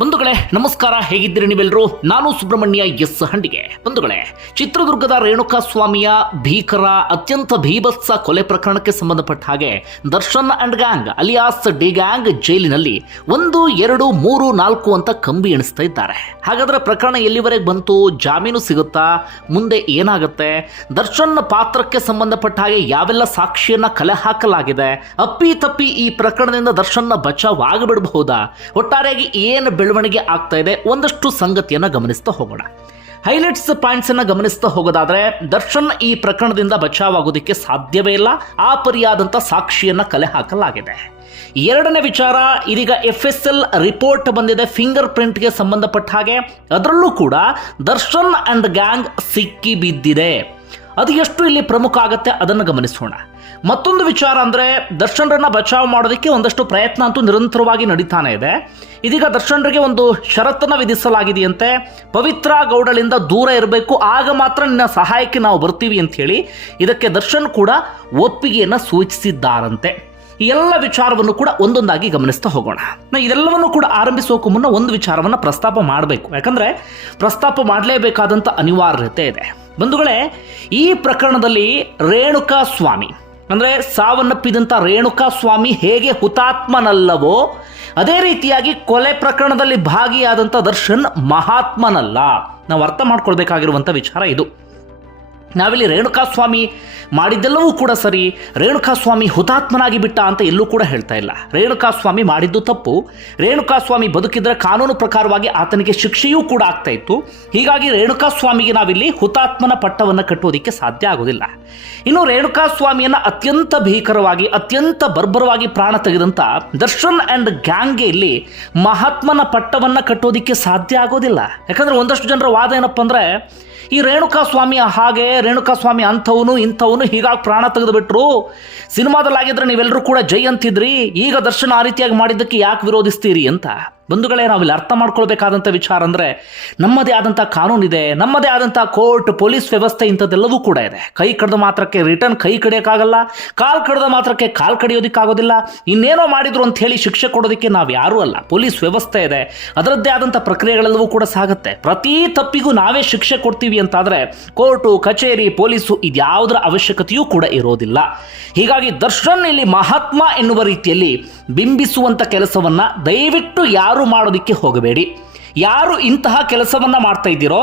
ಬಂಧುಗಳೇ ನಮಸ್ಕಾರ, ಹೇಗಿದ್ದೀರಿ ನೀವೆಲ್ಲರೂ? ನಾನು ಸುಬ್ರಹ್ಮಣ್ಯ ಎಸ್ ಹಂಡಿಗೆ. ಬಂಧುಗಳೇ, ಚಿತ್ರದುರ್ಗದ ರೇಣುಕಾ ಸ್ವಾಮಿಯ ಭೀಕರ ಅತ್ಯಂತ ಭೀಭತ್ಸ ಕೊಲೆ ಪ್ರಕರಣಕ್ಕೆ ಸಂಬಂಧಪಟ್ಟ ಹಾಗೆ Darshan and gang alias D gang ಜೈಲಿನಲ್ಲಿ 1, 2, 3, 4 ಅಂತ ಕಂಬಿ ಎಣಿಸ್ತಾ ಇದ್ದಾರೆ. ಹಾಗಾದ್ರೆ ಪ್ರಕರಣ ಎಲ್ಲಿವರೆಗೆ ಬಂತು? ಜಾಮೀನು ಸಿಗುತ್ತಾ? ಮುಂದೆ ಏನಾಗುತ್ತೆ? ದರ್ಶನ್ ಪಾತ್ರಕ್ಕೆ ಸಂಬಂಧಪಟ್ಟ ಹಾಗೆ ಯಾವೆಲ್ಲ ಸಾಕ್ಷಿಯನ್ನ ಕಲೆ ಹಾಕಲಾಗಿದೆ? ಅಪ್ಪಿ ತಪ್ಪಿ ಈ ಪ್ರಕರಣದಿಂದ ದರ್ಶನ್ನ ಬಚಾವ್ ಆಗಬಿಡಬಹುದಾ? ಒಟ್ಟಾರೆಯಾಗಿ ಏನು ಬೆಳವಣಿಗೆ ಆಗ್ತಾ ಇದೆ, ಒಂದಷ್ಟು ಸಂಗತಿಯನ್ನು ಗಮನಿಸ್ತಾ ಹೋಗೋಣ. ಹೈಲೈಟ್ಸ್ ಪಾಯಿಂಟ್ಸ್ ಅನ್ನ ಗಮನಿಸ್ತಾ ಹೋಗೋದಾದ್ರೆ, ದರ್ಶನ್ ಈ ಪ್ರಕರಣದಿಂದ ಬಚಾವಾಗೋದಕ್ಕೆ ಸಾಧ್ಯವೇ ಇಲ್ಲ. ಆ ಪರಿಯಾದಂಥ ಸಾಕ್ಷಿಯನ್ನ ಕಲೆ ಹಾಕಲಾಗಿದೆ. ಎರಡನೇ ವಿಚಾರ, ಇದೀಗ FSL ರಿಪೋರ್ಟ್ ಬಂದಿದೆ ಫಿಂಗರ್ ಪ್ರಿಂಟ್ಗೆ ಸಂಬಂಧಪಟ್ಟ ಹಾಗೆ. ಅದರಲ್ಲೂ ಕೂಡ ದರ್ಶನ್ ಅಂಡ್ ಗ್ಯಾಂಗ್ ಸಿಕ್ಕಿ ಬಿದ್ದಿದೆ. ಅದು ಎಷ್ಟು ಇಲ್ಲಿ ಪ್ರಮುಖ ಆಗುತ್ತೆ ಅದನ್ನು ಗಮನಿಸೋಣ. ಮತ್ತೊಂದು ವಿಚಾರ ಅಂದರೆ, ದರ್ಶನ್ರನ್ನ ಬಚಾವ್ ಮಾಡೋದಕ್ಕೆ ಒಂದಷ್ಟು ಪ್ರಯತ್ನ ಅಂತೂ ನಿರಂತರವಾಗಿ ನಡೀತಾನೆ ಇದೆ. ಇದೀಗ ದರ್ಶನ್ರಿಗೆ ಒಂದು ಷರತ್ತನ್ನು ವಿಧಿಸಲಾಗಿದೆಯಂತೆ. ಪವಿತ್ರ ಗೌಡಳಿಂದ ದೂರ ಇರಬೇಕು, ಆಗ ಮಾತ್ರ ನಿನ್ನ ಸಹಾಯಕ್ಕೆ ನಾವು ಬರ್ತೀವಿ ಅಂತ ಹೇಳಿ ಇದಕ್ಕೆ ದರ್ಶನ್ ಕೂಡ ಒಪ್ಪಿಗೆಯನ್ನು ಸೂಚಿಸಿದ್ದಾರಂತೆ. ಈ ಎಲ್ಲ ವಿಚಾರವನ್ನು ಕೂಡ ಒಂದೊಂದಾಗಿ ಗಮನಿಸ್ತಾ ಹೋಗೋಣ. ಇದೆಲ್ಲವನ್ನು ಕೂಡ ಆರಂಭಿಸೋಕೆ ಮುನ್ನ ಒಂದು ವಿಚಾರವನ್ನು ಪ್ರಸ್ತಾಪ ಮಾಡಬೇಕು, ಯಾಕಂದ್ರೆ ಪ್ರಸ್ತಾಪ ಮಾಡಲೇಬೇಕಾದಂಥ ಅನಿವಾರ್ಯತೆ ಇದೆ. ಬಂಧುಗಳೇ, ಈ ಪ್ರಕರಣದಲ್ಲಿ ರೇಣುಕಾ ಸ್ವಾಮಿ ಅಂದರೆ ಸಾವನ್ನಪ್ಪಿದಂಥ ರೇಣುಕಾ ಸ್ವಾಮಿ ಹೇಗೆ ಹುತಾತ್ಮನಲ್ಲವೋ ಅದೇ ರೀತಿಯಾಗಿ ಕೊಲೆ ಪ್ರಕರಣದಲ್ಲಿ ಭಾಗಿಯಾದಂಥ ದರ್ಶನ್ ಮಹಾತ್ಮನಲ್ಲ. ನಾವು ಅರ್ಥ ಮಾಡ್ಕೊಳ್ಬೇಕಾಗಿರುವಂಥ ವಿಚಾರ ಇದು. ನಾವಿಲ್ಲಿ ರೇಣುಕಾ ಸ್ವಾಮಿ ಮಾಡಿದ್ದೆಲ್ಲವೂ ಕೂಡ ಸರಿ, ರೇಣುಕಾ ಸ್ವಾಮಿ ಹುತಾತ್ಮನಾಗಿ ಬಿಟ್ಟ ಅಂತ ಎಲ್ಲೂ ಕೂಡ ಹೇಳ್ತಾ ಇಲ್ಲ. ರೇಣುಕಾ ಸ್ವಾಮಿ ಮಾಡಿದ್ದು ತಪ್ಪು. ರೇಣುಕಾ ಸ್ವಾಮಿ ಬದುಕಿದ್ರೆ ಕಾನೂನು ಪ್ರಕಾರವಾಗಿ ಆತನಿಗೆ ಶಿಕ್ಷೆಯೂ ಕೂಡ ಆಗ್ತಾ ಇತ್ತು. ಹೀಗಾಗಿ ರೇಣುಕಾ ಸ್ವಾಮಿಗೆ ನಾವಿಲ್ಲಿ ಹುತಾತ್ಮನ ಪಟ್ಟವನ್ನು ಕಟ್ಟುವುದಕ್ಕೆ ಸಾಧ್ಯ ಆಗೋದಿಲ್ಲ. ಇನ್ನು ರೇಣುಕಾ ಸ್ವಾಮಿಯನ್ನ ಅತ್ಯಂತ ಭೀಕರವಾಗಿ, ಅತ್ಯಂತ ಬರ್ಬರವಾಗಿ ಪ್ರಾಣ ತೆಗೆದಂತ ದರ್ಶನ್ ಅಂಡ್ ಗ್ಯಾಂಗ್ಗೆ ಇಲ್ಲಿ ಮಹಾತ್ಮನ ಪಟ್ಟವನ್ನು ಕಟ್ಟೋದಿಕ್ಕೆ ಸಾಧ್ಯ ಆಗೋದಿಲ್ಲ. ಯಾಕಂದ್ರೆ ಒಂದಷ್ಟು ಜನರ ವಾದ ಏನಪ್ಪ ಅಂದ್ರೆ, ಈ ರೇಣುಕಾ ಸ್ವಾಮಿ ಹಾಗೆ, ರೇಣುಕಾ ಸ್ವಾಮಿ ಅಂಥವನು ಇಂಥವನು, ಹೀಗಾಗಿ ಪ್ರಾಣ ತೆಗೆದುಬಿಟ್ರು. ಸಿನಿಮಾದಲ್ಲಾಗಿದ್ರೆ ನೀವೆಲ್ಲರೂ ಕೂಡ ಜೈ ಅಂತಿದ್ರಿ, ಈಗ ದರ್ಶನ ಆ ರೀತಿಯಾಗಿ ಮಾಡಿದ್ದಕ್ಕೆ ಯಾಕೆ ವಿರೋಧಿಸ್ತೀರಿ ಅಂತ. ಬಂಧುಗಳೇ, ನಾವಿಲ್ಲಿ ಅರ್ಥ ಮಾಡ್ಕೊಳ್ಬೇಕಾದಂಥ ವಿಚಾರ ಅಂದರೆ, ನಮ್ಮದೇ ಆದಂಥ ಕಾನೂನಿದೆ, ನಮ್ಮದೇ ಆದಂಥ ಕೋರ್ಟ್, ಪೊಲೀಸ್ ವ್ಯವಸ್ಥೆ, ಇಂಥದ್ದೆಲ್ಲವೂ ಕೂಡ ಇದೆ. ಕೈ ಕಡ್ದ ಮಾತ್ರಕ್ಕೆ ರಿಟರ್ನ್ ಕೈ ಕಡಿಯೋಕ್ಕಾಗಲ್ಲ, ಕಾಲು ಕಡ್ದ ಮಾತ್ರಕ್ಕೆ ಕಾಲು ಕಡಿಯೋದಕ್ಕಾಗೋದಿಲ್ಲ. ಇನ್ನೇನೋ ಮಾಡಿದ್ರು ಅಂತ ಹೇಳಿ ಶಿಕ್ಷೆ ಕೊಡೋದಕ್ಕೆ ನಾವು ಯಾರೂ ಅಲ್ಲ. ಪೊಲೀಸ್ ವ್ಯವಸ್ಥೆ ಇದೆ, ಅದರದ್ದೇ ಆದಂಥ ಪ್ರಕ್ರಿಯೆಗಳೆಲ್ಲವೂ ಕೂಡ ಸಾಗುತ್ತೆ. ಪ್ರತಿ ತಪ್ಪಿಗೂ ನಾವೇ ಶಿಕ್ಷೆ ಕೊಡ್ತೀವಿ ಅಂತಾದರೆ ಕೋರ್ಟು, ಕಚೇರಿ, ಪೊಲೀಸು ಇದ್ಯಾವುದರ ಅವಶ್ಯಕತೆಯೂ ಕೂಡ ಇರೋದಿಲ್ಲ. ಹೀಗಾಗಿ ದರ್ಶನ್ ಇಲ್ಲಿ ಮಹಾತ್ಮ ಎನ್ನುವ ರೀತಿಯಲ್ಲಿ ಬಿಂಬಿಸುವಂಥ ಕೆಲಸವನ್ನ ದಯವಿಟ್ಟು ಯಾರು ಮಾಡೋದಿಕ್ಕೆ ಹೋಗಬೇಡಿ. ಯಾರು ಇಂತಹ ಕೆಲಸವನ್ನ ಮಾಡ್ತಾ ಇದ್ದೀರೋ,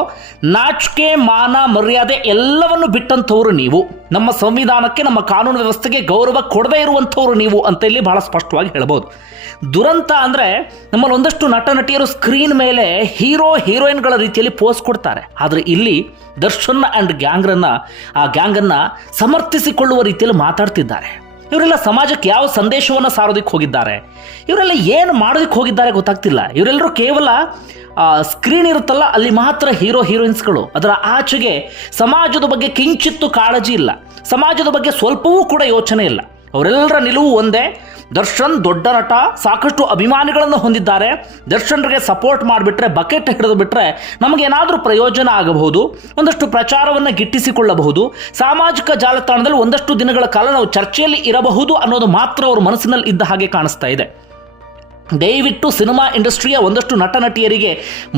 ನಾಚಿಕೆ, ಮಾನ, ಮರ್ಯಾದೆ ಎಲ್ಲವನ್ನು ಬಿಟ್ಟಂಥವ್ರು ನೀವು. ನಮ್ಮ ಸಂವಿಧಾನಕ್ಕೆ, ನಮ್ಮ ಕಾನೂನು ವ್ಯವಸ್ಥೆಗೆ ಗೌರವ ಕೊಡದೇ ಇರುವಂಥವ್ರು ನೀವು ಅಂತ ಇಲ್ಲಿ ಬಹಳ ಸ್ಪಷ್ಟವಾಗಿ ಹೇಳ್ಬೋದು. ದುರಂತ ಅಂದರೆ, ನಮ್ಮಲ್ಲಿ ಒಂದಷ್ಟು ನಟ ನಟಿಯರು ಸ್ಕ್ರೀನ್ ಮೇಲೆ ಹೀರೋ ಹೀರೋಯಿನ್ಗಳ ರೀತಿಯಲ್ಲಿ ಪೋಸ್ ಕೊಡ್ತಾರೆ. ಆದರೆ ಇಲ್ಲಿ ದರ್ಶನ್ ಅಂಡ್ ಆ ಗ್ಯಾಂಗನ್ನು ಸಮರ್ಥಿಸಿಕೊಳ್ಳುವ ರೀತಿಯಲ್ಲಿ ಮಾತಾಡ್ತಿದ್ದಾರೆ. ಇವರೆಲ್ಲ ಸಮಾಜಕ್ಕೆ ಯಾವ ಸಂದೇಶವನ್ನು ಸಾರೋದಕ್ಕೆ ಹೋಗಿದ್ದಾರೆ? ಇವರೆಲ್ಲ ಏನು ಮಾಡೋದಕ್ಕೆ ಹೋಗಿದ್ದಾರೆ ಗೊತ್ತಾಗ್ತಿಲ್ಲ. ಇವರೆಲ್ಲರೂ ಕೇವಲ ಸ್ಕ್ರೀನ್ ಇರುತ್ತಲ್ಲ, ಅಲ್ಲಿ ಮಾತ್ರ ಹೀರೋ ಹೀರೋಯಿನ್ಸ್ಗಳು. ಅದರ ಆಚೆಗೆ ಸಮಾಜದ ಬಗ್ಗೆ ಕಿಂಚಿತ್ತು ಕಾಳಜಿ ಇಲ್ಲ, ಸಮಾಜದ ಬಗ್ಗೆ ಸ್ವಲ್ಪವೂ ಕೂಡ ಯೋಚನೆ ಇಲ್ಲ. ಅವರೆಲ್ಲರ ನಿಲುವು ಒಂದೇ: ದರ್ಶನ್ ದೊಡ್ಡ ನಟ, ಸಾಕಷ್ಟು ಅಭಿಮಾನಿಗಳನ್ನು ಹೊಂದಿದ್ದಾರೆ, ದರ್ಶನ್ರಿಗೆ ಸಪೋರ್ಟ್ ಮಾಡಿಬಿಟ್ರೆ, ಬಕೆಟ್ ಹಿಡಿದು ಬಿಟ್ರೆ ನಮಗೇನಾದರೂ ಪ್ರಯೋಜನ ಆಗಬಹುದು, ಒಂದಷ್ಟು ಪ್ರಚಾರವನ್ನು ಗಿಟ್ಟಿಸಿಕೊಳ್ಳಬಹುದು, ಸಾಮಾಜಿಕ ಜಾಲತಾಣದಲ್ಲಿ ಒಂದಷ್ಟು ದಿನಗಳ ಕಾಲ ನಾವು ಚರ್ಚೆಯಲ್ಲಿ ಇರಬಹುದು ಅನ್ನೋದು ಮಾತ್ರ ಅವ್ರ ಮನಸ್ಸಿನಲ್ಲಿ ಇದ್ದ ಹಾಗೆ ಕಾಣಿಸ್ತಾ ಇದೆ. ದಯವಿಟ್ಟು ಸಿನಿಮಾ ಇಂಡಸ್ಟ್ರಿಯ ಒಂದಷ್ಟು ನಟ ನಟಿಯರಿಗೆ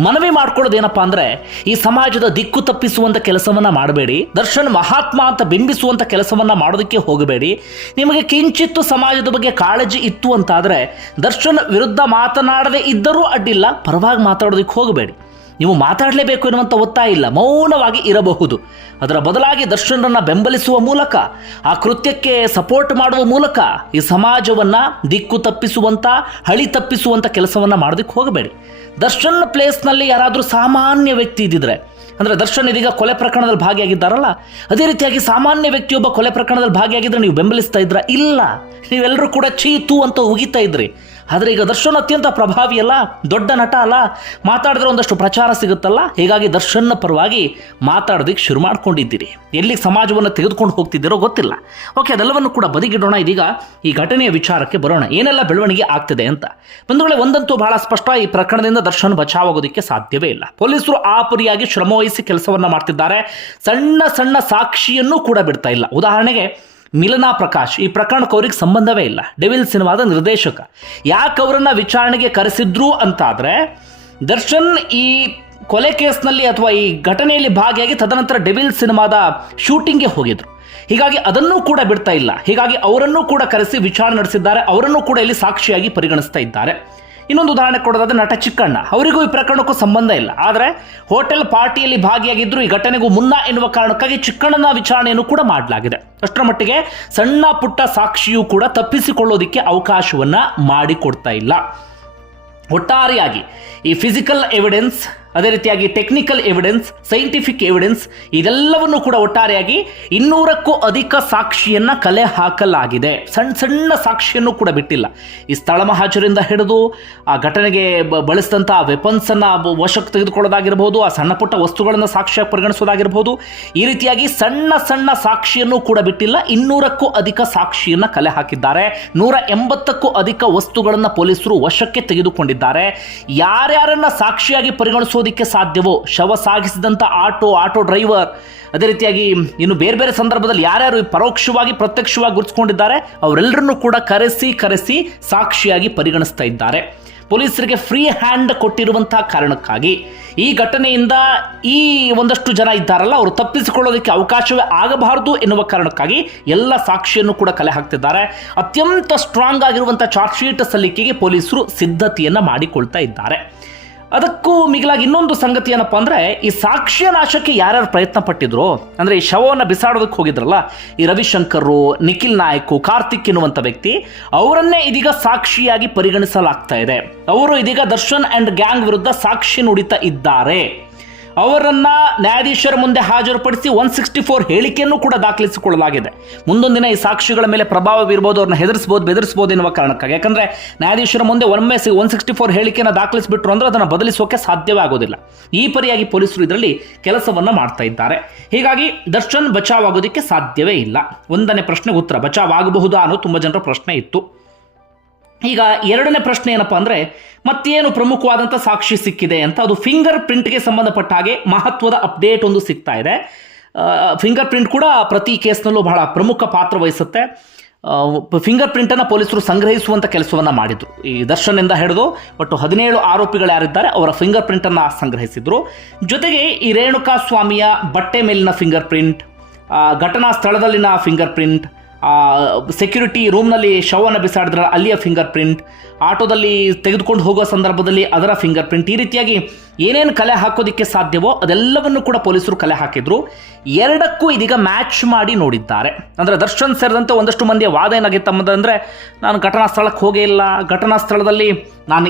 ಮನವಿ ಮಾಡ್ಕೊಳ್ಳೋದೇನಪ್ಪ ಅಂದರೆ, ಈ ಸಮಾಜದ ದಿಕ್ಕು ತಪ್ಪಿಸುವಂಥ ಕೆಲಸವನ್ನು ಮಾಡಬೇಡಿ. ದರ್ಶನ್ ಮಹಾತ್ಮ ಅಂತ ಬಿಂಬಿಸುವಂಥ ಕೆಲಸವನ್ನು ಮಾಡೋದಕ್ಕೆ ಹೋಗಬೇಡಿ. ನಿಮಗೆ ಕಿಂಚಿತ್ತು ಸಮಾಜದ ಬಗ್ಗೆ ಕಾಳಜಿ ಇತ್ತು ಅಂತಾದರೆ ದರ್ಶನ್ ವಿರುದ್ಧ ಮಾತನಾಡದೇ ಇದ್ದರೂ ಅಡ್ಡಿಲ್ಲ, ಪರವಾಗಿ ಮಾತಾಡೋದಕ್ಕೆ ಹೋಗಬೇಡಿ. ನೀವು ಮಾತಾಡಲೇಬೇಕು ಎನ್ನುವಂಥ ಒತ್ತಾಯ ಇಲ್ಲ, ಮೌನವಾಗಿ ಇರಬಹುದು. ಅದರ ಬದಲಾಗಿ ದರ್ಶನರನ್ನು ಬೆಂಬಲಿಸುವ ಮೂಲಕ, ಆ ಕೃತ್ಯಕ್ಕೆ ಸಪೋರ್ಟ್ ಮಾಡುವ ಮೂಲಕ ಈ ಸಮಾಜವನ್ನು ದಿಕ್ಕು ತಪ್ಪಿಸುವಂಥ, ಹಳಿ ತಪ್ಪಿಸುವಂಥ ಕೆಲಸವನ್ನು ಮಾಡೋದಕ್ಕೆ ಹೋಗಬೇಡಿ. ದರ್ಶನ್ ಪ್ಲೇಸ್ನಲ್ಲಿ ಯಾರಾದರೂ ಸಾಮಾನ್ಯ ವ್ಯಕ್ತಿ ಇದ್ದಿದ್ರೆ, ಅಂದರೆ ದರ್ಶನ್ ಇದೀಗ ಕೊಲೆ ಪ್ರಕರಣದಲ್ಲಿ ಭಾಗಿಯಾಗಿದ್ದಾರಲ್ಲ, ಅದೇ ರೀತಿಯಾಗಿ ಸಾಮಾನ್ಯ ವ್ಯಕ್ತಿಯೊಬ್ಬ ಕೊಲೆ ಪ್ರಕರಣದಲ್ಲಿ ಭಾಗಿಯಾಗಿದ್ದರೆ ನೀವು ಬೆಂಬಲಿಸ್ತಾ ಇದ್ರ? ಇಲ್ಲ, ನೀವೆಲ್ಲರೂ ಕೂಡ ಚೀತು ಅಂತ ಉಗಿತಾ ಇದ್ರಿ. ಆದರೆ ಈಗ ದರ್ಶನ್ ಅತ್ಯಂತ ಪ್ರಭಾವಿ ಅಲ್ಲ, ದೊಡ್ಡ ನಟ ಅಲ್ಲ, ಮಾತಾಡಿದ್ರೆ ಒಂದಷ್ಟು ಪ್ರಚಾರ ಸಿಗುತ್ತಲ್ಲ, ಹೀಗಾಗಿ ದರ್ಶನ್ನ ಪರವಾಗಿ ಮಾತಾಡೋದಕ್ಕೆ ಶುರು ಮಾಡ್ಕೊಂಡಿದ್ದೀರಿ. ಎಲ್ಲಿ ಸಮಾಜವನ್ನು ತೆಗೆದುಕೊಂಡು ಹೋಗ್ತಿದ್ದೀರೋ ಗೊತ್ತಿಲ್ಲ. ಓಕೆ, ಅದೆಲ್ಲವನ್ನು ಕೂಡ ಬದಿಗಿಡೋಣ. ಇದೀಗ ಈ ಘಟನೆಯ ವಿಚಾರಕ್ಕೆ ಬರೋಣ, ಏನೆಲ್ಲ ಬೆಳವಣಿಗೆ ಆಗ್ತಿದೆ ಅಂತ. ಬಂಧುಗಳೇ, ಒಂದಂತೂ ಬಹಳ ಸ್ಪಷ್ಟ, ಈ ಪ್ರಕರಣದಿಂದ ದರ್ಶನ್ ಬಚಾವಾಗೋದಕ್ಕೆ ಸಾಧ್ಯವೇ ಇಲ್ಲ. ಪೊಲೀಸರು ಆ ಪರಿಯಾಗಿ ಶ್ರಮವಹಿಸಿ ಕೆಲಸವನ್ನ ಮಾಡ್ತಿದ್ದಾರೆ. ಸಣ್ಣ ಸಣ್ಣ ಸಾಕ್ಷಿಯನ್ನೂ ಕೂಡ ಬಿಡ್ತಾ ಇಲ್ಲ. ಉದಾಹರಣೆಗೆ ಮಿಲನಾ ಪ್ರಕಾಶ್, ಈ ಪ್ರಕರಣಕ್ಕೆ ಅವ್ರಿಗೆ ಸಂಬಂಧವೇ ಇಲ್ಲ. ಡೆವಿಲ್ ಸಿನಿಮಾದ ನಿರ್ದೇಶಕ. ಯಾಕೆ ಅವರನ್ನ ವಿಚಾರಣೆಗೆ ಕರೆಸಿದ್ರು ಅಂತಾದ್ರೆ, ದರ್ಶನ್ ಈ ಕೊಲೆ ಕೇಸ್ನಲ್ಲಿ ಅಥವಾ ಈ ಘಟನೆಯಲ್ಲಿ ಭಾಗಿಯಾಗಿ ತದನಂತರ ಡೆವಿಲ್ ಸಿನಿಮಾದ ಶೂಟಿಂಗ್ಗೆ ಹೋಗಿದ್ರು. ಹೀಗಾಗಿ ಅದನ್ನೂ ಕೂಡ ಬಿಡ್ತಾ ಇಲ್ಲ. ಹೀಗಾಗಿ ಅವರನ್ನೂ ಕೂಡ ಕರೆಸಿ ವಿಚಾರಣೆ ನಡೆಸಿದ್ದಾರೆ. ಅವರನ್ನೂ ಕೂಡ ಇಲ್ಲಿ ಸಾಕ್ಷಿಯಾಗಿ ಪರಿಗಣಿಸ್ತಾ ಇದ್ದಾರೆ. ಇನ್ನೊಂದು ಉದಾಹರಣೆ ಕೊಡೋದಾದ್ರೆ ನಟ ಚಿಕ್ಕಣ್ಣ, ಅವರಿಗೂ ಈ ಪ್ರಕರಣಕ್ಕೂ ಸಂಬಂಧ ಇಲ್ಲ. ಆದರೆ ಹೋಟೆಲ್ ಪಾರ್ಟಿಯಲ್ಲಿ ಭಾಗಿಯಾಗಿದ್ರು ಈ ಘಟನೆಗೂ ಮುನ್ನ ಎನ್ನುವ ಕಾರಣಕ್ಕಾಗಿ ಚಿಕ್ಕಣ್ಣನ ವಿಚಾರಣೆಯನ್ನು ಕೂಡ ಮಾಡಲಾಗಿದೆ. ಅಷ್ಟರ ಮಟ್ಟಿಗೆ ಸಣ್ಣ ಪುಟ್ಟ ಸಾಕ್ಷಿಯೂ ಕೂಡ ತಪ್ಪಿಸಿಕೊಳ್ಳೋದಿಕ್ಕೆ ಅವಕಾಶವನ್ನ ಮಾಡಿಕೊಡ್ತಾ ಇಲ್ಲ. ಒಟ್ಟಾರೆಯಾಗಿ ಈ ಫಿಸಿಕಲ್ ಎವಿಡೆನ್ಸ್, ಅದೇ ರೀತಿಯಾಗಿ ಟೆಕ್ನಿಕಲ್ ಎವಿಡೆನ್ಸ್, ಸೈಂಟಿಫಿಕ್ ಎವಿಡೆನ್ಸ್ ಇದೆಲ್ಲವನ್ನು ಕೂಡ ಒಟ್ಟಾರೆಯಾಗಿ 200ಕ್ಕೂ ಅಧಿಕ ಸಾಕ್ಷಿಯನ್ನ ಕಲೆ ಹಾಕಲಾಗಿದೆ. ಸಣ್ಣ ಸಣ್ಣ ಸಾಕ್ಷಿಯನ್ನು ಕೂಡ ಬಿಟ್ಟಿಲ್ಲ. ಈ ಸ್ಥಳ ಮಹಾಜರಿಂದ ಹಿಡಿದು ಆ ಘಟನೆಗೆ ಬಳಸಿದಂಥ ವೆಪನ್ಸ್ ಅನ್ನ ವಶಕ್ಕೆ ತೆಗೆದುಕೊಳ್ಳೋದಾಗಿರಬಹುದು, ಆ ಸಣ್ಣ ಪುಟ್ಟ ವಸ್ತುಗಳನ್ನು ಸಾಕ್ಷಿಯಾಗಿ ಪರಿಗಣಿಸೋದಾಗಿರಬಹುದು, ಈ ರೀತಿಯಾಗಿ ಸಣ್ಣ ಸಣ್ಣ ಸಾಕ್ಷಿಯನ್ನು ಕೂಡ ಬಿಟ್ಟಿಲ್ಲ. 200ಕ್ಕೂ ಅಧಿಕ ಸಾಕ್ಷಿಯನ್ನ ಕಲೆ ಹಾಕಿದ್ದಾರೆ. 180ಕ್ಕೂ ಅಧಿಕ ವಸ್ತುಗಳನ್ನು ಪೊಲೀಸರು ವಶಕ್ಕೆ ತೆಗೆದುಕೊಂಡಿದ್ದಾರೆ. ಯಾರ್ಯಾರನ್ನ ಸಾಕ್ಷಿಯಾಗಿ ಪರಿಗಣಿಸೋದಕ್ಕೆ ಸಾಧ್ಯವೋ, ಶವ ಸಾಗಿಸಿದಂಥ ಆಟೋ ಡ್ರೈವರ್, ಅದೇ ರೀತಿಯಾಗಿ ಇನ್ನು ಬೇರೆ ಬೇರೆ ಸಂದರ್ಭದಲ್ಲಿ ಯಾರ್ಯಾರು ಪರೋಕ್ಷವಾಗಿ ಪ್ರತ್ಯಕ್ಷವಾಗಿ ಗುರುತಿಸಿಕೊಂಡಿದ್ದಾರೆ ಅವರೆಲ್ಲರನ್ನೂ ಕೂಡ ಕರೆಸಿ ಸಾಕ್ಷಿಯಾಗಿ ಪರಿಗಣಿಸ್ತಾ ಇದ್ದಾರೆ. ಪೊಲೀಸರಿಗೆ ಫ್ರೀ ಹ್ಯಾಂಡ್ ಕೊಟ್ಟಿರುವಂತಹ ಕಾರಣಕ್ಕಾಗಿ ಈ ಘಟನೆಯಿಂದ ಈ ಒಂದಷ್ಟು ಜನ ಇದ್ದಾರಲ್ಲ, ಅವರು ತಪ್ಪಿಸಿಕೊಳ್ಳೋದಕ್ಕೆ ಅವಕಾಶವೇ ಆಗಬಾರದು ಎನ್ನುವ ಕಾರಣಕ್ಕಾಗಿ ಎಲ್ಲ ಸಾಕ್ಷಿಯನ್ನು ಕೂಡ ಕಲೆ ಹಾಕ್ತಿದ್ದಾರೆ. ಅತ್ಯಂತ ಸ್ಟ್ರಾಂಗ್ ಆಗಿರುವಂತಹ ಚಾರ್ಜ್ ಶೀಟ್ ಸಲ್ಲಿಕೆಗೆ ಪೊಲೀಸರು ಸಿದ್ಧತೆಯನ್ನ ಮಾಡಿಕೊಳ್ತಾ ಇದ್ದಾರೆ. ಅದಕ್ಕೂ ಮಿಗಿಲಾಗಿ ಇನ್ನೊಂದು ಸಂಗತಿ ಏನಪ್ಪ ಅಂದರೆ, ಈ ಸಾಕ್ಷ್ಯ ನಾಶಕ್ಕೆ ಯಾರ್ಯಾರು ಪ್ರಯತ್ನ ಪಟ್ಟಿದ್ರು ಅಂದರೆ ಈ ಶವವನ್ನು ಬಿಸಾಡೋದಕ್ಕೆ ಹೋಗಿದ್ರಲ್ಲ, ಈ ರವಿಶಂಕರ್, ನಿಖಿಲ್ ನಾಯಕ್, ಕಾರ್ತಿಕ್ ಎನ್ನುವಂಥ ವ್ಯಕ್ತಿ, ಅವರನ್ನೇ ಇದೀಗ ಸಾಕ್ಷಿಯಾಗಿ ಪರಿಗಣಿಸಲಾಗ್ತಾ ಇದೆ. ಅವರು ಇದೀಗ ದರ್ಶನ್ ಅಂಡ್ ಗ್ಯಾಂಗ್ ವಿರುದ್ಧ ಸಾಕ್ಷಿ ನುಡಿತಾ ಇದ್ದಾರೆ. ಅವರನ್ನ ನ್ಯಾಯಾಧೀಶರ ಮುಂದೆ ಹಾಜರುಪಡಿಸಿ 164 ಹೇಳಿಕೆಯನ್ನು ಕೂಡ ದಾಖಲಿಸಿಕೊಳ್ಳಲಾಗಿದೆ. ಮುಂದೊಂದು ದಿನ ಈ ಸಾಕ್ಷಿಗಳ ಮೇಲೆ ಪ್ರಭಾವ ಬೀರಬಹುದು, ಅವ್ರನ್ನ ಬೆದರಿಸಬಹುದು ಎನ್ನುವ ಕಾರಣಕ್ಕಾಗಿ. ಯಾಕಂದ್ರೆ ನ್ಯಾಯಾಧೀಶರ ಮುಂದೆ ಒಮ್ಮೆ 164 ಹೇಳಿಕೆಯನ್ನು ದಾಖಲಿಸಿಬಿಟ್ರು ಅಂದ್ರೆ ಅದನ್ನು ಬದಲಿಸೋಕೆ ಸಾಧ್ಯವೇ ಆಗೋದಿಲ್ಲ. ಈ ಪರಿಯಾಗಿ ಪೊಲೀಸರು ಇದರಲ್ಲಿ ಕೆಲಸವನ್ನ ಮಾಡ್ತಾ ಇದ್ದಾರೆ. ಹೀಗಾಗಿ ದರ್ಶನ್ ಬಚಾವ್ ಆಗೋದಕ್ಕೆ ಸಾಧ್ಯವೇ ಇಲ್ಲ. ಒಂದನೇ ಪ್ರಶ್ನೆಗೆ ಉತ್ತರ ಬಚಾವ್ ಆಗಬಹುದಾ ಅನ್ನೋ ತುಂಬಾ ಜನರ ಪ್ರಶ್ನೆ ಇತ್ತು. ಈಗ ಎರಡನೇ ಪ್ರಶ್ನೆ ಏನಪ್ಪಾ ಅಂದ್ರೆ, ಮತ್ತೇನು ಪ್ರಮುಖವಾದಂಥ ಸಾಕ್ಷಿ ಸಿಕ್ಕಿದೆ ಅಂತ. ಅದು ಫಿಂಗರ್ ಪ್ರಿಂಟ್ಗೆ ಸಂಬಂಧಪಟ್ಟ ಹಾಗೆ ಮಹತ್ವದ ಅಪ್ಡೇಟ್ ಒಂದು ಸಿಗ್ತಾ ಇದೆ. ಫಿಂಗರ್ ಪ್ರಿಂಟ್ ಕೂಡ ಪ್ರತಿ ಕೇಸ್ನಲ್ಲೂ ಬಹಳ ಪ್ರಮುಖ ಪಾತ್ರ ವಹಿಸುತ್ತೆ. ಫಿಂಗರ್ ಪ್ರಿಂಟನ್ನು ಪೊಲೀಸರು ಸಂಗ್ರಹಿಸುವಂಥ ಕೆಲಸವನ್ನು ಮಾಡಿದರು. ಈ ದರ್ಶನ್ನಿಂದ ಹಿಡಿದು ಒಟ್ಟು 17 ಆರೋಪಿಗಳು ಯಾರಿದ್ದಾರೆ ಅವರ ಫಿಂಗರ್ ಪ್ರಿಂಟನ್ನು ಸಂಗ್ರಹಿಸಿದ್ರು. ಜೊತೆಗೆ ಈ ರೇಣುಕಾ ಸ್ವಾಮಿಯ ಬಟ್ಟೆ ಮೇಲಿನ ಫಿಂಗರ್ ಪ್ರಿಂಟ್, ಘಟನಾ ಸ್ಥಳದಲ್ಲಿನ ಫಿಂಗರ್ ಪ್ರಿಂಟ್, ಸೆಕ್ಯೂರಿಟಿ ರೂಮ್ನಲ್ಲಿ ಶವವನ್ನು ಬಿಸಾಡಿದ್ರೆ ಅಲ್ಲಿಯ ಫಿಂಗರ್ ಪ್ರಿಂಟ್, ಆಟೋದಲ್ಲಿ ತೆಗೆದುಕೊಂಡು ಹೋಗೋ ಸಂದರ್ಭದಲ್ಲಿ ಅದರ ಫಿಂಗರ್ ಪ್ರಿಂಟ್, ಈ ರೀತಿಯಾಗಿ ಏನೇನು ಕಲೆ ಹಾಕೋದಿಕ್ಕೆ ಸಾಧ್ಯವೋ ಅದೆಲ್ಲವನ್ನು ಕೂಡ ಪೊಲೀಸರು ಕಲೆ ಹಾಕಿದ್ರು. ಎರಡಕ್ಕೂ ಇದೀಗ ಮ್ಯಾಚ್ ಮಾಡಿ ನೋಡಿದ್ದಾರೆ. ಅಂದರೆ ದರ್ಶನ್ ಸೇರಿದಂತೆ ಒಂದಷ್ಟು ಮಂದಿಯ ವಾದ ಏನಾಗಿತ್ತಂದ್ರೆ, ನಾನು ಘಟನಾ ಸ್ಥಳಕ್ಕೆ ಹೋಗೇ ಇಲ್ಲ, ಘಟನಾ ಸ್ಥಳದಲ್ಲಿ ನಾನು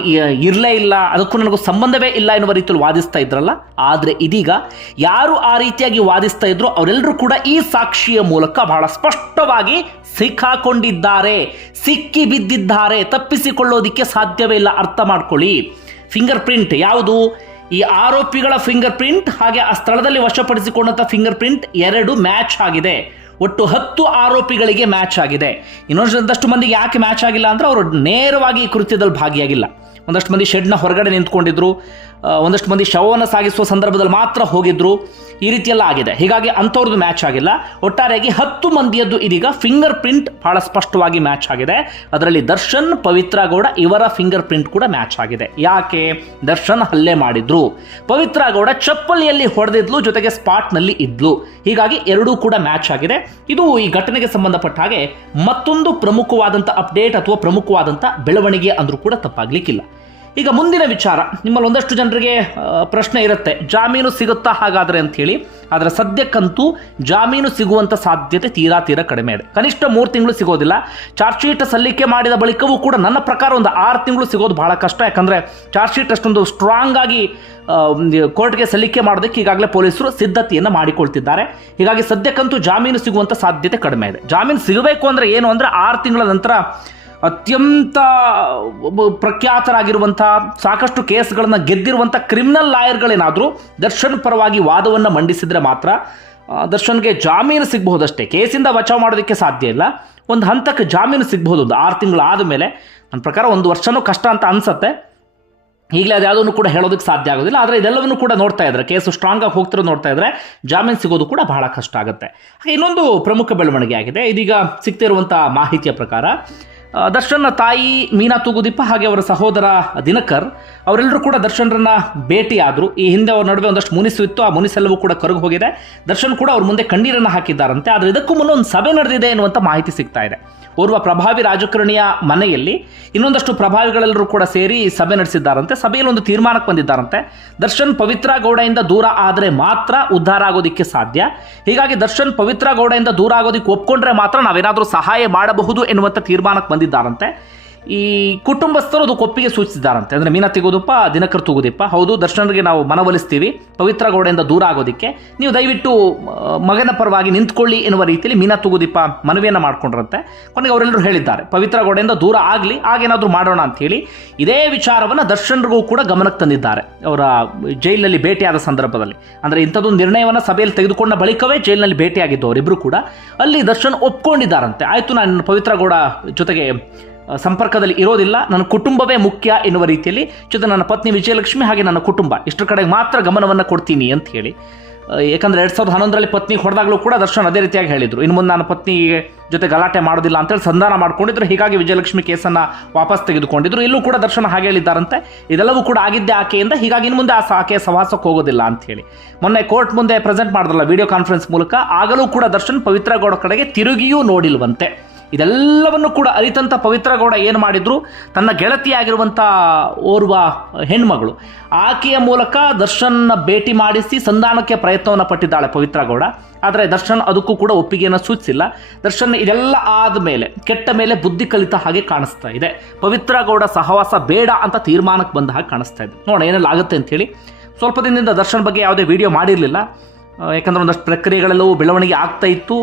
ಇರಲೇ ಇಲ್ಲ, ಅದಕ್ಕೂ ನನಗೂ ಸಂಬಂಧವೇ ಇಲ್ಲ ಎನ್ನುವ ರೀತಿಯಲ್ಲಿ ವಾದಿಸ್ತಾ ಇದ್ರಲ್ಲ. ಆದರೆ ಇದೀಗ ಯಾರು ಆ ರೀತಿಯಾಗಿ ವಾದಿಸ್ತಾ ಇದ್ರು ಅವರೆಲ್ಲರೂ ಕೂಡ ಈ ಸಾಕ್ಷಿಯ ಮೂಲಕ ಬಹಳ ಸ್ಪಷ್ಟವಾಗಿ ಸಿಕ್ಕಾಕೊಂಡಿದ್ದಾರೆ, ಸಿಕ್ಕಿ ಬಿದ್ದಿದ್ದಾರೆ, ತಪ್ಪಿಸಿಕೊಳ್ಳೋದಿಕ್ಕೆ ಸಾಧ್ಯವೇ ಇಲ್ಲ. ಅರ್ಥ ಮಾಡ್ಕೊಳ್ಳಿ. ಫಿಂಗರ್ ಪ್ರಿಂಟ್ ಯಾವುದು? ಈ ಆರೋಪಿಗಳ ಫಿಂಗರ್ ಪ್ರಿಂಟ್ ಹಾಗೆ ಆ ಸ್ಥಳದಲ್ಲಿ ವಶಪಡಿಸಿಕೊಂಡಂಥ ಫಿಂಗರ್ ಪ್ರಿಂಟ್ ಎರಡು ಮ್ಯಾಚ್ ಆಗಿದೆ. ಒಟ್ಟು 10 ಆರೋಪಿಗಳಿಗೆ ಮ್ಯಾಚ್ ಆಗಿದೆ. ಇನ್ನೊಂದಷ್ಟು ಮಂದಿಗೆ ಯಾಕೆ ಮ್ಯಾಚ್ ಆಗಿಲ್ಲ ಅಂದ್ರೆ ಅವರು ನೇರವಾಗಿ ಈ ಕೃತ್ಯದಲ್ಲಿ ಭಾಗಿಯಾಗಿಲ್ಲ. ಒಂದಷ್ಟು ಮಂದಿ ಶೆಡ್ನ ಹೊರಗಡೆ ನಿಂತ್ಕೊಂಡಿದ್ರು, ಒಂದಷ್ಟು ಮಂದಿ ಶವವನ್ನು ಸಾಗಿಸುವ ಸಂದರ್ಭದಲ್ಲಿ ಮಾತ್ರ ಹೋಗಿದ್ರು, ಈ ರೀತಿಯೆಲ್ಲ ಆಗಿದೆ. ಹೀಗಾಗಿ ಅಂಥವ್ರದ್ದು ಮ್ಯಾಚ್ ಆಗಿಲ್ಲ. ಒಟ್ಟಾರೆಯಾಗಿ 10 ಮಂದಿಯದ್ದು ಇದೀಗ ಫಿಂಗರ್ ಪ್ರಿಂಟ್ ಬಹಳ ಸ್ಪಷ್ಟವಾಗಿ ಮ್ಯಾಚ್ ಆಗಿದೆ. ಅದರಲ್ಲಿ ದರ್ಶನ್, ಪವಿತ್ರ ಗೌಡ ಇವರ ಫಿಂಗರ್ ಪ್ರಿಂಟ್ ಕೂಡ ಮ್ಯಾಚ್ ಆಗಿದೆ. ಯಾಕೆ? ದರ್ಶನ್ ಹಲ್ಲೆ ಮಾಡಿದ್ರು, ಪವಿತ್ರ ಗೌಡ ಚಪ್ಪಲಿಯಲ್ಲಿ ಹೊಡೆದಿದ್ಲು, ಜೊತೆಗೆ ಸ್ಪಾಟ್ನಲ್ಲಿ ಇದ್ಲು. ಹೀಗಾಗಿ ಎರಡೂ ಕೂಡ ಮ್ಯಾಚ್ ಆಗಿದೆ. ಇದು ಈ ಘಟನೆಗೆ ಸಂಬಂಧಪಟ್ಟ ಹಾಗೆ ಮತ್ತೊಂದು ಪ್ರಮುಖವಾದಂಥ ಅಪ್ಡೇಟ್ ಅಥವಾ ಪ್ರಮುಖವಾದಂಥ ಬೆಳವಣಿಗೆ ಅಂದ್ರೂ ಕೂಡ ತಪ್ಪಾಗ್ಲಿಕ್ಕಿಲ್ಲ. ಈಗ ಮುಂದಿನ ವಿಚಾರ, ನಿಮ್ಮಲ್ಲಿ ಒಂದಷ್ಟು ಜನರಿಗೆ ಪ್ರಶ್ನೆ ಇರುತ್ತೆ, ಜಾಮೀನು ಸಿಗುತ್ತಾ ಹಾಗಾದ್ರೆ ಅಂತ ಹೇಳಿ. ಆದರೆ ಸದ್ಯಕ್ಕಂತೂ ಜಾಮೀನು ಸಿಗುವಂಥ ಸಾಧ್ಯತೆ ತೀರಾ ಕಡಿಮೆ ಇದೆ. ಕನಿಷ್ಠ 3 ತಿಂಗಳು ಸಿಗೋದಿಲ್ಲ. ಚಾರ್ಜ್ ಶೀಟ್ ಸಲ್ಲಿಕೆ ಮಾಡಿದ ಬಳಿಕವೂ ಕೂಡ ನನ್ನ ಪ್ರಕಾರ ಒಂದು 6 ತಿಂಗಳು ಸಿಗೋದು ಬಹಳ ಕಷ್ಟ. ಯಾಕಂದರೆ ಚಾರ್ಜ್ ಶೀಟ್ ಅಷ್ಟೊಂದು ಸ್ಟ್ರಾಂಗ್ ಆಗಿ ಕೋರ್ಟ್ಗೆ ಸಲ್ಲಿಕೆ ಮಾಡೋದಕ್ಕೆ ಈಗಾಗಲೇ ಪೊಲೀಸರು ಸಿದ್ಧತೆಯನ್ನು ಮಾಡಿಕೊಳ್ತಿದ್ದಾರೆ. ಹೀಗಾಗಿ ಸದ್ಯಕ್ಕಂತೂ ಜಾಮೀನು ಸಿಗುವಂಥ ಸಾಧ್ಯತೆ ಕಡಿಮೆ ಇದೆ. ಜಾಮೀನು ಸಿಗಬೇಕು ಅಂದರೆ ಏನು ಅಂದರೆ 6 ತಿಂಗಳ ನಂತರ ಅತ್ಯಂತ ಪ್ರಖ್ಯಾತರಾಗಿರುವಂಥ, ಸಾಕಷ್ಟು ಕೇಸ್ಗಳನ್ನು ಗೆದ್ದಿರುವಂಥ ಕ್ರಿಮಿನಲ್ ಲಾಯರ್ಗಳೇನಾದರೂ ದರ್ಶನ್ ಪರವಾಗಿ ವಾದವನ್ನು ಮಂಡಿಸಿದರೆ ಮಾತ್ರ ದರ್ಶನ್ಗೆ ಜಾಮೀನು ಸಿಗಬಹುದಷ್ಟೇ. ಕೇಸಿಂದ ಬಚಾವ್ ಮಾಡೋದಕ್ಕೆ ಸಾಧ್ಯ ಇಲ್ಲ. ಒಂದು ಹಂತಕ್ಕೆ ಜಾಮೀನು ಸಿಗಬಹುದು. ಒಂದು 6 ತಿಂಗಳು ಆದಮೇಲೆ ನನ್ನ ಪ್ರಕಾರ 1 ವರ್ಷನೂ ಕಷ್ಟ ಅಂತ ಅನಿಸುತ್ತೆ. ಈಗಲೇ ಅದ್ಯಾವುದನ್ನು ಕೂಡ ಹೇಳೋದಕ್ಕೆ ಸಾಧ್ಯ ಆಗೋದಿಲ್ಲ. ಆದರೆ ಇದೆಲ್ಲವನ್ನು ಕೂಡ ನೋಡ್ತಾ ಇದ್ರೆ, ಕೇಸು ಸ್ಟ್ರಾಂಗ್ ಆಗಿ ಹೋಗ್ತಿರೋದು ನೋಡ್ತಾ ಇದ್ರೆ ಜಾಮೀನು ಸಿಗೋದು ಕೂಡ ಬಹಳ ಕಷ್ಟ ಆಗುತ್ತೆ. ಹಾಗೆ ಇನ್ನೊಂದು ಪ್ರಮುಖ ಬೆಳವಣಿಗೆ ಆಗಿದೆ. ಇದೀಗ ಸಿಗ್ತಿರುವಂಥ ಮಾಹಿತಿಯ ಪ್ರಕಾರ ದರ್ಶನ್ನ ತಾಯಿ ಮೀನಾ ತೂಗುದೀಪ ಹಾಗೆ ಅವರ ಸಹೋದರ ದಿನಕರ್ ಅವರೆಲ್ಲರೂ ಕೂಡ ದರ್ಶನ್ರನ್ನ ಭೇಟಿಯಾದರು. ಈ ಹಿಂದೆ ಅವ್ರ ನಡುವೆ ಒಂದಷ್ಟು ಮುನಿಸು ಇತ್ತು, ಆ ಮುನಿಸೆಲ್ಲವೂ ಕೂಡ ಕರಗಿ ಹೋಗಿದೆ. ದರ್ಶನ್ ಕೂಡ ಅವ್ರ ಮುಂದೆ ಕಣ್ಣೀರನ್ನು ಹಾಕಿದ್ದಾರಂತೆ. ಆದರೆ ಇದಕ್ಕೂ ಮುನ್ನ ಒಂದು ಸಭೆ ನಡೆದಿದೆ ಎನ್ನುವಂಥ ಮಾಹಿತಿ ಸಿಗ್ತಾ ಇದೆ. ಓರ್ವ ಪ್ರಭಾವಿ ರಾಜಕಾರಣಿಯ ಮನೆಯಲ್ಲಿ ಇನ್ನೊಂದಷ್ಟು ಪ್ರಭಾವಿಗಳೆಲ್ಲರೂ ಕೂಡ ಸೇರಿ ಸಭೆ ನಡೆಸಿದ್ದಾರಂತೆ. ಸಭೆಯಲ್ಲಿ ಒಂದು ತೀರ್ಮಾನಕ್ಕೆ ಬಂದಿದ್ದಾರಂತೆ, ದರ್ಶನ್ ಪವಿತ್ರ ಗೌಡಯಿಂದ ದೂರ ಆದರೆ ಮಾತ್ರ ಉದ್ಧಾರ ಆಗೋದಿಕ್ಕೆ ಸಾಧ್ಯ. ಹೀಗಾಗಿ ದರ್ಶನ್ ಪವಿತ್ರ ಗೌಡದಿಂದ ದೂರ ಆಗೋದಿಕ್ಕೆ ಒಪ್ಕೊಂಡ್ರೆ ಮಾತ್ರ ನಾವೇನಾದರೂ ಸಹಾಯ ಮಾಡಬಹುದು ಎನ್ನುವಂಥ ತೀರ್ಮಾನಕ್ಕೆ ಬಂದಿದ್ದಾರಂತೆ. ಈ ಕುಟುಂಬಸ್ಥರು ಅದಕ್ಕೆ ಒಪ್ಪಿಗೆ ಸೂಚಿಸಿದ್ದಾರಂತೆ. ಅಂದರೆ ಮೀನಾ ತೆಗೋದಪ್ಪ, ದಿನಕರ್ ತೂಗುದೀಪ, ಹೌದು ದರ್ಶನ್ಗೆ ನಾವು ಮನವೊಲಿಸ್ತೀವಿ ಪವಿತ್ರ ಗೌಡೆಯಿಂದ ದೂರ ಆಗೋದಕ್ಕೆ, ನೀವು ದಯವಿಟ್ಟು ಮಗನ ಪರವಾಗಿ ನಿಂತ್ಕೊಳ್ಳಿ ಎನ್ನುವ ರೀತಿಯಲ್ಲಿ ಮೀನಾ ತೂಗುದೀಪ ಮನವಿಯನ್ನು ಮಾಡ್ಕೊಂಡ್ರಂತೆ. ಕೊನೆಗೆ ಅವರೆಲ್ಲರೂ ಹೇಳಿದ್ದಾರೆ ಪವಿತ್ರ ಗೌಡೆಯಿಂದ ದೂರ ಆಗಲಿ, ಆಗೇನಾದರೂ ಮಾಡೋಣ ಅಂಥೇಳಿ. ಇದೇ ವಿಚಾರವನ್ನು ದರ್ಶನ್ರಿಗೂ ಕೂಡ ಗಮನಕ್ಕೆ ತಂದಿದ್ದಾರೆ ಅವರ ಜೈಲಿನಲ್ಲಿ ಭೇಟಿಯಾದ ಸಂದರ್ಭದಲ್ಲಿ. ಅಂದರೆ ಇಂಥದ್ದೊಂದು ನಿರ್ಣಯವನ್ನು ಸಭೆಯಲ್ಲಿ ತೆಗೆದುಕೊಂಡ ಬಳಿಕವೇ ಜೈಲಿನಲ್ಲಿ ಭೇಟಿಯಾಗಿದ್ದು ಅವರಿಬ್ಬರು ಕೂಡ. ಅಲ್ಲಿ ದರ್ಶನ್ ಒಪ್ಕೊಂಡಿದ್ದಾರಂತೆ, ಆಯಿತು ನಾನು ಪವಿತ್ರ ಗೌಡ ಜೊತೆಗೆ ಸಂಪರ್ಕದಲ್ಲಿ ಇರೋದಿಲ್ಲ, ನನ್ನ ಕುಟುಂಬವೇ ಮುಖ್ಯ ಎನ್ನುವ ರೀತಿಯಲ್ಲಿ, ಜೊತೆ ನನ್ನ ಪತ್ನಿ ವಿಜಯಲಕ್ಷ್ಮಿ ಹಾಗೆ ನನ್ನ ಕುಟುಂಬ ಇಷ್ಟರ ಕಡೆಗೆ ಮಾತ್ರ ಗಮನವನ್ನು ಕೊಡ್ತೀನಿ ಅಂತ ಹೇಳಿ. ಯಾಕಂದರೆ 2011ರಲ್ಲಿ ಪತ್ನಿಗೆ ಹೊಡೆದಾಗಲೂ ಕೂಡ ದರ್ಶನ್ ಅದೇ ರೀತಿಯಾಗಿ ಹೇಳಿದರು, ಇನ್ನು ಮುಂದೆ ನನ್ನ ಪತ್ನಿ ಜೊತೆ ಗಲಾಟೆ ಮಾಡೋದಿಲ್ಲ ಅಂತೇಳಿ ಸಂಧಾನ ಮಾಡ್ಕೊಂಡಿದ್ರು. ಹೀಗಾಗಿ ವಿಜಯಲಕ್ಷ್ಮಿ ಕೇಸನ್ನು ವಾಪಸ್ ತೆಗೆದುಕೊಂಡಿದ್ರು. ಇಲ್ಲೂ ಕೂಡ ದರ್ಶನ್ ಹಾಗೆ ಹೇಳಿದ್ದಾರಂತೆ, ಇದೆಲ್ಲವೂ ಕೂಡ ಆಗಿದ್ದೆ ಆಕೆಯಿಂದ, ಹೀಗಾಗಿ ಇನ್ನು ಮುಂದೆ ಆಕೆಯ ಸಹವಾಸಕ್ಕೆ ಹೋಗೋದಿಲ್ಲ ಅಂತ ಹೇಳಿ. ಮೊನ್ನೆ ಕೋರ್ಟ್ ಮುಂದೆ ಪ್ರೆಸೆಂಟ್ ಮಾಡಿದ್ರಲ್ಲ ವಿಡಿಯೋ ಕಾನ್ಫರೆನ್ಸ್ ಮೂಲಕ, ಆಗಲೂ ಕೂಡ ದರ್ಶನ್ ಪವಿತ್ರ ಗೌಡ ಕಡೆಗೆ ತಿರುಗಿಯೂ ನೋಡಿಲ್ವಂತೆ. ಇದೆಲ್ಲವನ್ನು ಕೂಡ ಅರಿತಂಥ ಪವಿತ್ರ ಗೌಡ ಏನು ಮಾಡಿದ್ರು, ತನ್ನ ಗೆಳತಿಯಾಗಿರುವಂಥ ಓರ್ವ ಹೆಣ್ಮಗಳು ಆಕೆಯ ಮೂಲಕ ದರ್ಶನ್ನ ಭೇಟಿ ಮಾಡಿಸಿ ಸಂಧಾನಕ್ಕೆ ಪ್ರಯತ್ನವನ್ನು ಪಟ್ಟಿದ್ದಾಳೆ ಪವಿತ್ರ ಗೌಡ. ಆದರೆ ದರ್ಶನ್ ಅದಕ್ಕೂ ಕೂಡ ಒಪ್ಪಿಗೆಯನ್ನು ಸೂಚಿಸಿಲ್ಲ. ದರ್ಶನ್ ಇದೆಲ್ಲ ಆದಮೇಲೆ ಕೆಟ್ಟ ಮೇಲೆ ಬುದ್ಧಿ ಕಲಿತ ಹಾಗೆ ಕಾಣಿಸ್ತಾ ಇದೆ. ಪವಿತ್ರ ಗೌಡ ಸಹವಾಸ ಬೇಡ ಅಂತ ತೀರ್ಮಾನಕ್ಕೆ ಬಂದ ಹಾಗೆ ಕಾಣಿಸ್ತಾ ಇದೆ. ನೋಡೋಣ ಏನೆಲ್ಲ ಆಗುತ್ತೆ ಅಂಥೇಳಿ. ಸ್ವಲ್ಪ ದಿನದಿಂದ ದರ್ಶನ್ ಬಗ್ಗೆ ಯಾವುದೇ ವಿಡಿಯೋ ಮಾಡಿರಲಿಲ್ಲ, ಯಾಕಂದರೆ ಒಂದಷ್ಟು ಪ್ರಕ್ರಿಯೆಗಳೆಲ್ಲವೂ ಬೆಳವಣಿಗೆ ಆಗ್ತಾ ಇತ್ತು.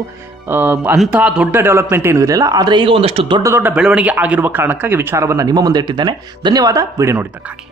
ಅಂತಹ ದೊಡ್ಡ ಡೆವಲಪ್ಮೆಂಟ್ ಏನೂ ಇರಲಿಲ್ಲ. ಆದರೆ ಈಗ ಒಂದಷ್ಟು ದೊಡ್ಡ ದೊಡ್ಡ ಬೆಳವಣಿಗೆ ಆಗಿರುವ ಕಾರಣಕ್ಕಾಗಿ ವಿಚಾರವನ್ನು ನಿಮ್ಮ ಮುಂದೆ ಇಟ್ಟಿದ್ದೇನೆ. ಧನ್ಯವಾದ ವಿಡಿಯೋ ನೋಡಿದ್ದಕ್ಕಾಗಿ.